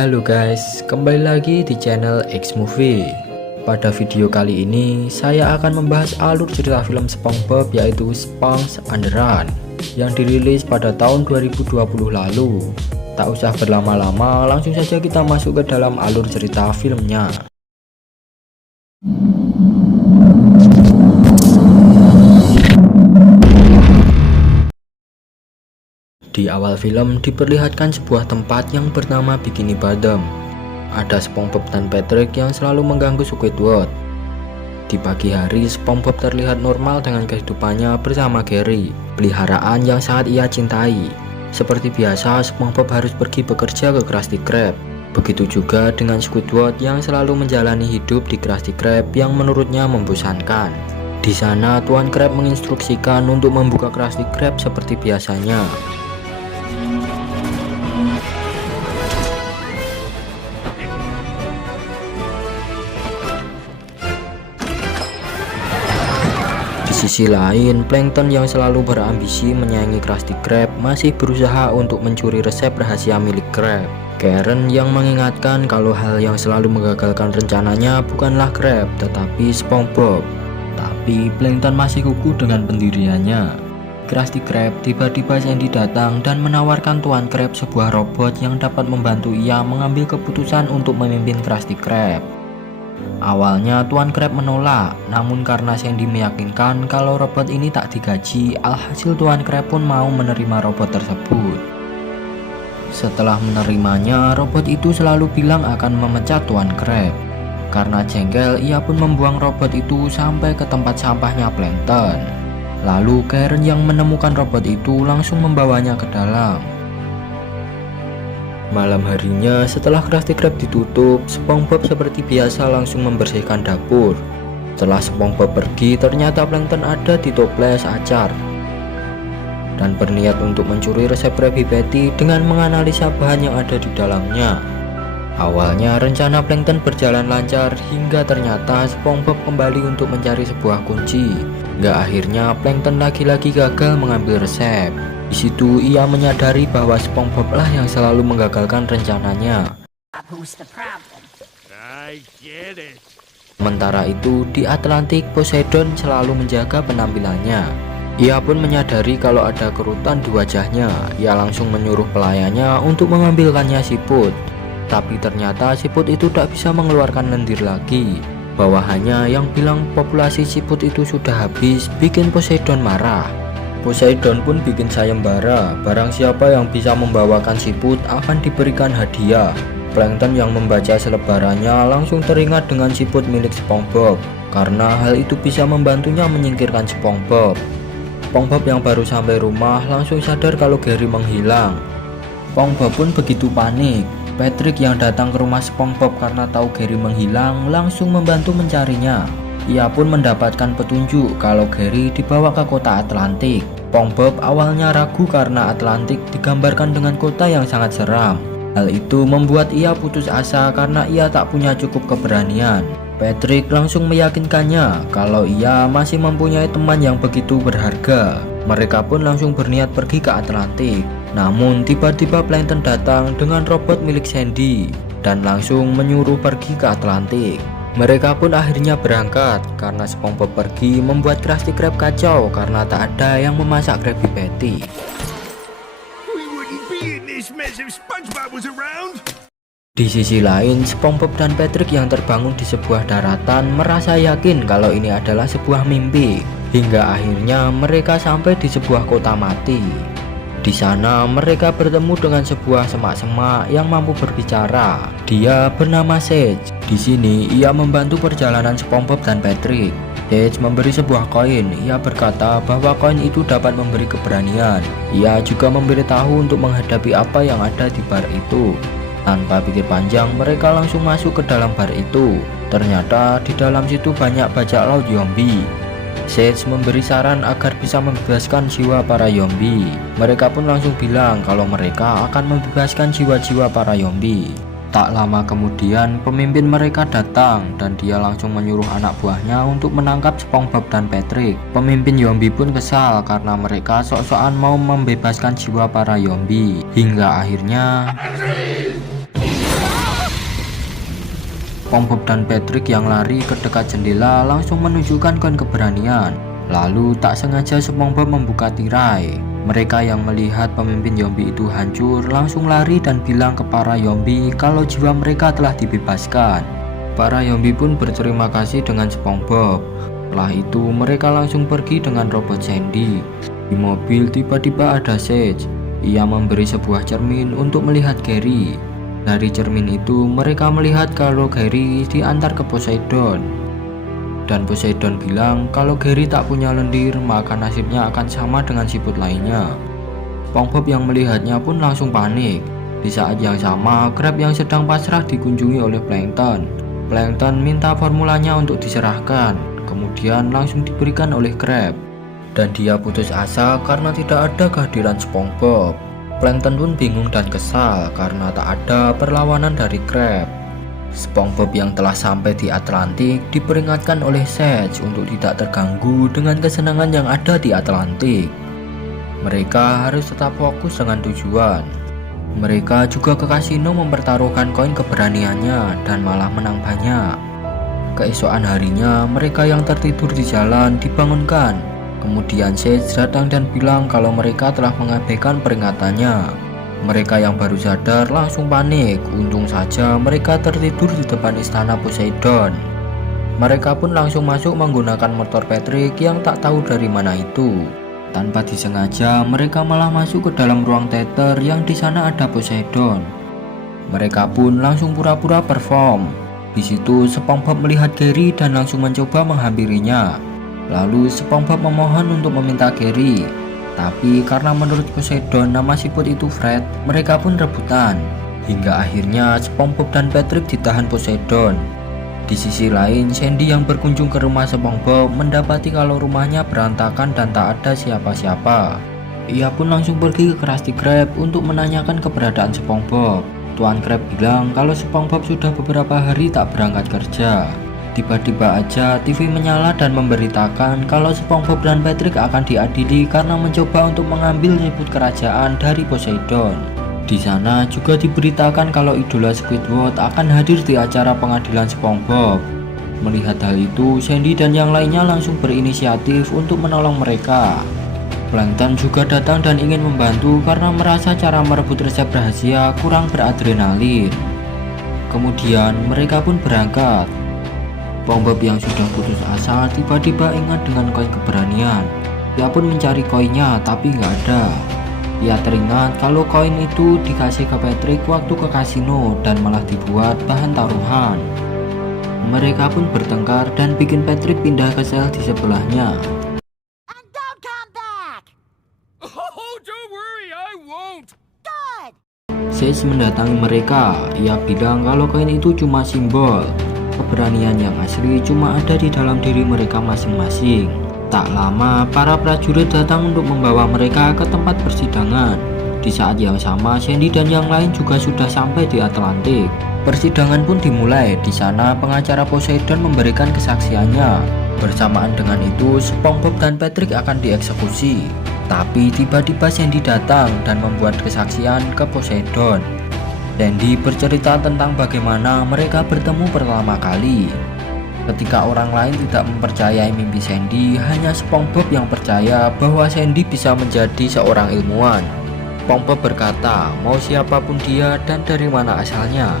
Halo guys, kembali lagi di channel X Movie. Pada video kali ini saya akan membahas alur cerita film SpongeBob yaitu Sponge and Run yang dirilis pada tahun 2020 lalu. Tak usah berlama-lama, langsung saja kita masuk ke dalam alur cerita filmnya. Di awal film diperlihatkan sebuah tempat yang bernama Bikini Bottom. Ada SpongeBob dan Patrick yang selalu mengganggu Squidward. Di pagi hari, SpongeBob terlihat normal dengan kehidupannya bersama Gary, peliharaan yang sangat ia cintai. Seperti biasa, SpongeBob harus pergi bekerja ke Krusty Krab. Begitu juga dengan Squidward yang selalu menjalani hidup di Krusty Krab yang menurutnya membosankan. Di sana, Tuan Krab menginstruksikan untuk membuka Krusty Krab seperti biasanya. Di sisi lain, Plankton yang selalu berambisi menyaingi Krusty Krab masih berusaha untuk mencuri resep rahasia milik Krab. Karen yang mengingatkan kalau hal yang selalu menggagalkan rencananya bukanlah Krab, tetapi SpongeBob. Tapi Plankton masih kukuh dengan pendiriannya. Krusty Krab, tiba-tiba Sandy datang dan menawarkan Tuan Krab sebuah robot yang dapat membantu ia mengambil keputusan untuk memimpin Krusty Krab. Awalnya Tuan Krab menolak, namun karena Sandy meyakinkan kalau robot ini tak digaji, alhasil Tuan Krab pun mau menerima robot tersebut. Setelah menerimanya, robot itu selalu bilang akan memecat Tuan Krab. Karena jengkel, ia pun membuang robot itu sampai ke tempat sampahnya Plankton. Lalu Karen yang menemukan robot itu langsung membawanya ke dalam. Malam harinya, setelah Krusty Krab ditutup, SpongeBob seperti biasa langsung membersihkan dapur. Setelah SpongeBob pergi, ternyata Plankton ada di toples acar dan berniat untuk mencuri resep Krabby Patty dengan menganalisa bahan yang ada di dalamnya. Awalnya rencana Plankton berjalan lancar hingga ternyata SpongeBob kembali untuk mencari sebuah kunci. Hingga akhirnya Plankton lagi-lagi gagal mengambil resep. Di situ ia menyadari bahwa SpongeBob lah yang selalu menggagalkan rencananya. Sementara itu di Atlantik, Poseidon selalu menjaga penampilannya. Ia pun menyadari kalau ada kerutan di wajahnya. Ia langsung menyuruh pelayannya untuk mengambilkannya siput. Tapi ternyata siput itu tak bisa mengeluarkan lendir lagi. Bawahannya yang bilang populasi siput itu sudah habis bikin Poseidon marah. Poseidon pun bikin sayembara, barang siapa yang bisa membawakan siput akan diberikan hadiah. Plankton yang membaca selebarannya langsung teringat dengan siput milik SpongeBob, karena hal itu bisa membantunya menyingkirkan SpongeBob. SpongeBob yang baru sampai rumah langsung sadar kalau Gary menghilang. SpongeBob pun begitu panik. Patrick yang datang ke rumah SpongeBob karena tahu Gary menghilang langsung membantu mencarinya. Ia pun mendapatkan petunjuk kalau Gary dibawa ke kota Atlantik. SpongeBob awalnya ragu karena Atlantik digambarkan dengan kota yang sangat seram. Hal itu membuat ia putus asa karena ia tak punya cukup keberanian. Patrick langsung meyakinkannya kalau ia masih mempunyai teman yang begitu berharga. Mereka pun langsung berniat pergi ke Atlantik. Namun tiba-tiba Plankton datang dengan robot milik Sandy dan langsung menyuruh pergi ke Atlantik. Mereka pun akhirnya berangkat karena SpongeBob pergi membuat Krusty Krab kacau karena tak ada yang memasak Krabby Patty. Di sisi lain, SpongeBob dan Patrick yang terbangun di sebuah daratan merasa yakin kalau ini adalah sebuah mimpi. Hingga akhirnya mereka sampai di sebuah kota mati. Di sana mereka bertemu dengan sebuah semak-semak yang mampu berbicara. Dia bernama Sage. Di sini ia membantu perjalanan SpongeBob dan Patrick. Sage memberi sebuah koin. Ia berkata bahwa koin itu dapat memberi keberanian. Ia juga memberitahu untuk menghadapi apa yang ada di bar itu. Tanpa pikir panjang, mereka langsung masuk ke dalam bar itu. Ternyata di dalam situ banyak bajak laut zombie. Sage memberi saran agar bisa membebaskan jiwa para zombie. Mereka pun langsung bilang kalau mereka akan membebaskan jiwa-jiwa para zombie. Tak lama kemudian pemimpin mereka datang dan dia langsung menyuruh anak buahnya untuk menangkap SpongeBob dan Patrick. Pemimpin zombie pun kesal karena mereka sok-sokan mau membebaskan jiwa para zombie. Hingga akhirnya SpongeBob dan Patrick yang lari ke dekat jendela langsung menunjukkan koin keberanian. Lalu tak sengaja SpongeBob membuka tirai. Mereka yang melihat pemimpin zombie itu hancur langsung lari dan bilang ke para zombie kalau jiwa mereka telah dibebaskan. Para zombie pun berterima kasih dengan SpongeBob. Setelah itu mereka langsung pergi dengan robot Sandy. Di mobil tiba-tiba ada Sage. Ia memberi sebuah cermin untuk melihat Gary. Dari cermin itu mereka melihat kalau Gary diantar ke Poseidon. Dan Poseidon bilang kalau Gary tak punya lendir maka nasibnya akan sama dengan siput lainnya. SpongeBob yang melihatnya pun langsung panik. Di saat yang sama Crab yang sedang pasrah dikunjungi oleh Plankton. Plankton minta formulanya untuk diserahkan, kemudian langsung diberikan oleh Crab. Dan dia putus asa karena tidak ada kehadiran SpongeBob. Plankton pun bingung dan kesal karena tak ada perlawanan dari Crab. SpongeBob yang telah sampai di Atlantik diperingatkan oleh Sage untuk tidak terganggu dengan kesenangan yang ada di Atlantik. Mereka harus tetap fokus dengan tujuan. Mereka juga ke kasino mempertaruhkan koin keberaniannya dan malah menang banyak. Keesokan harinya mereka yang tertidur di jalan dibangunkan. Kemudian Sage datang dan bilang kalau mereka telah mengabaikan peringatannya. Mereka yang baru sadar langsung panik. Untung saja mereka tertidur di depan istana Poseidon. Mereka pun langsung masuk menggunakan motor Patrick yang tak tahu dari mana itu. Tanpa disengaja mereka malah masuk ke dalam ruang teater yang di sana ada Poseidon. Mereka pun langsung pura-pura perform. Di situ SpongeBob melihat Gary dan langsung mencoba menghampirinya. Lalu SpongeBob memohon untuk meminta Gary. Tapi karena menurut Poseidon nama siput itu Fred, mereka pun rebutan. Hingga akhirnya SpongeBob dan Patrick ditahan Poseidon. Di sisi lain, Sandy yang berkunjung ke rumah SpongeBob mendapati kalau rumahnya berantakan dan tak ada siapa-siapa. Ia pun langsung pergi ke Krusty Krab untuk menanyakan keberadaan SpongeBob. Tuan Krab bilang kalau SpongeBob sudah beberapa hari tak berangkat kerja. Tiba-tiba aja TV menyala dan memberitakan kalau SpongeBob dan Patrick akan diadili karena mencoba untuk mengambil siput kerajaan dari Poseidon. Di sana juga diberitakan kalau idola Squidward akan hadir di acara pengadilan SpongeBob. Melihat hal itu, Sandy dan yang lainnya langsung berinisiatif untuk menolong mereka. Plankton juga datang dan ingin membantu karena merasa cara merebut resep rahasia kurang beradrenalin. Kemudian mereka pun berangkat. SpongeBob yang sudah putus asa tiba-tiba ingat dengan koin keberanian. Dia pun mencari koinnya tapi nggak ada. Ia teringat kalau koin itu dikasih ke Patrick waktu ke kasino dan malah dibuat bahan taruhan. Mereka pun bertengkar dan bikin Patrick pindah ke sel di sebelahnya. Sage mendatangi mereka. Ia bilang kalau koin itu cuma simbol. Keberanian yang asli cuma ada di dalam diri mereka masing-masing. Tak lama, para prajurit datang untuk membawa mereka ke tempat persidangan. Di saat yang sama, Sandy dan yang lain juga sudah sampai di Atlantik. Persidangan pun dimulai. Di sana, pengacara Poseidon memberikan kesaksiannya. Bersamaan dengan itu, SpongeBob dan Patrick akan dieksekusi. Tapi tiba-tiba Sandy datang dan membuat kesaksian ke Poseidon. Sandy bercerita tentang bagaimana mereka bertemu pertama kali. Ketika orang lain tidak mempercayai mimpi Sandy, hanya SpongeBob yang percaya bahwa Sandy bisa menjadi seorang ilmuwan. SpongeBob berkata, mau siapapun dia dan dari mana asalnya,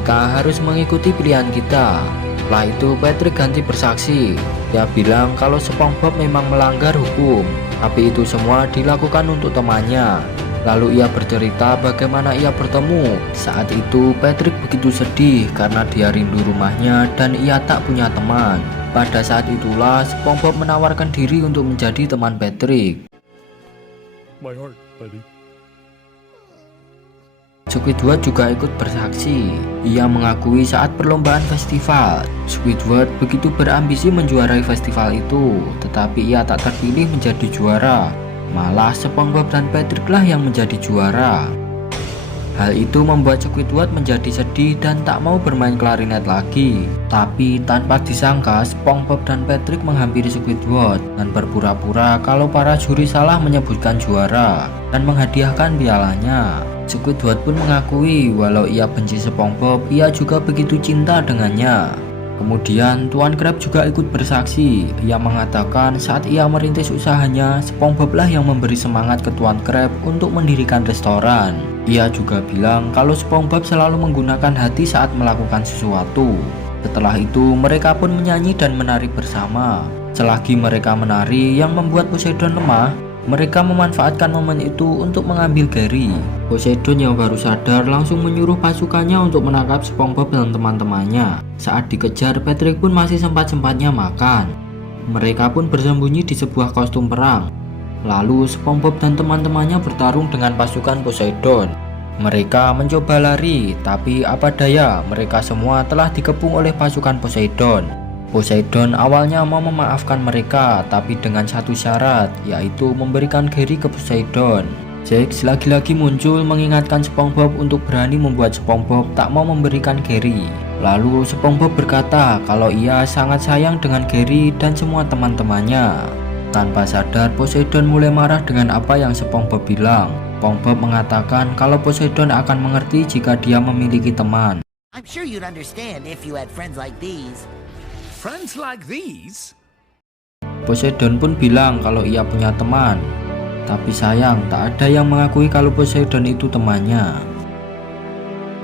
kita harus mengikuti pilihan kita. Setelah itu Patrick ganti bersaksi. Dia bilang kalau SpongeBob memang melanggar hukum, tapi itu semua dilakukan untuk temannya. Lalu ia bercerita bagaimana ia bertemu. Saat itu Patrick begitu sedih karena dia rindu rumahnya dan ia tak punya teman. Pada saat itulah SpongeBob menawarkan diri untuk menjadi teman Patrick. My heart, buddy. Squidward juga ikut bersaksi. Ia mengakui saat perlombaan festival, Squidward begitu berambisi menjuarai festival itu, tetapi ia tak terpilih menjadi juara. Malah SpongeBob dan Patrick lah yang menjadi juara. Hal itu membuat Squidward menjadi sedih dan tak mau bermain klarinet lagi. Tapi tanpa disangka SpongeBob dan Patrick menghampiri Squidward dan berpura-pura kalau para juri salah menyebutkan juara dan menghadiahkan pialanya. Squidward pun mengakui walau ia benci SpongeBob, ia juga begitu cinta dengannya. Kemudian Tuan Crab juga ikut bersaksi. Ia mengatakan saat ia merintis usahanya, SpongeBob lah yang memberi semangat ke Tuan Crab untuk mendirikan restoran. Ia juga bilang kalau SpongeBob selalu menggunakan hati saat melakukan sesuatu. Setelah itu mereka pun menyanyi dan menari bersama. Selagi mereka menari yang membuat Poseidon lemah, mereka memanfaatkan momen itu untuk mengambil Gary. Poseidon yang baru sadar langsung menyuruh pasukannya untuk menangkap SpongeBob dan teman-temannya. Saat dikejar, Patrick pun masih sempat-sempatnya makan. Mereka pun bersembunyi di sebuah kostum perang. Lalu SpongeBob dan teman-temannya bertarung dengan pasukan Poseidon. Mereka mencoba lari, tapi apa daya, mereka semua telah dikepung oleh pasukan Poseidon. Poseidon awalnya mau memaafkan mereka, tapi dengan satu syarat, yaitu memberikan Gary ke Poseidon. Jake lagi-lagi muncul mengingatkan SpongeBob untuk berani membuat SpongeBob tak mau memberikan Gary. Lalu SpongeBob berkata kalau ia sangat sayang dengan Gary dan semua teman-temannya. Tanpa sadar, Poseidon mulai marah dengan apa yang SpongeBob bilang. SpongeBob mengatakan kalau Poseidon akan mengerti jika dia memiliki teman. I'm sure you'd understand if you had friends like these. Friends like these? Poseidon pun bilang kalau ia punya teman. Tapi sayang, tak ada yang mengakui kalau Poseidon itu temannya.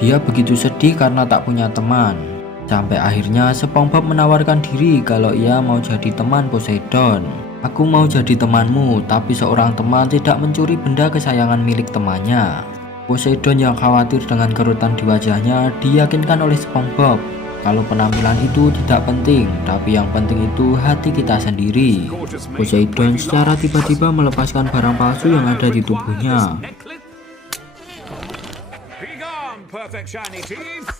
Dia begitu sedih karena tak punya teman. Sampai akhirnya SpongeBob menawarkan diri kalau ia mau jadi teman Poseidon. Aku mau jadi temanmu, tapi seorang teman tidak mencuri benda kesayangan milik temannya. Poseidon yang khawatir dengan kerutan di wajahnya diyakinkan oleh SpongeBob kalau penampilan itu tidak penting, tapi yang penting itu hati kita sendiri. Poseidon secara tiba-tiba melepaskan barang palsu yang ada di tubuhnya. Perfect shiny teeth.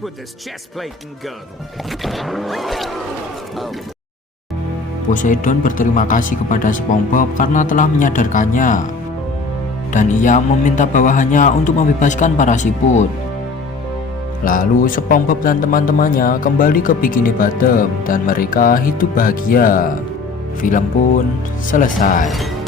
With this chest plate and girdle. Poseidon berterima kasih kepada SpongeBob karena telah menyadarkannya, dan ia meminta bawahannya untuk membebaskan para siput. Lalu SpongeBob dan teman-temannya kembali ke Bikini Bottom dan mereka hidup bahagia. Film pun selesai.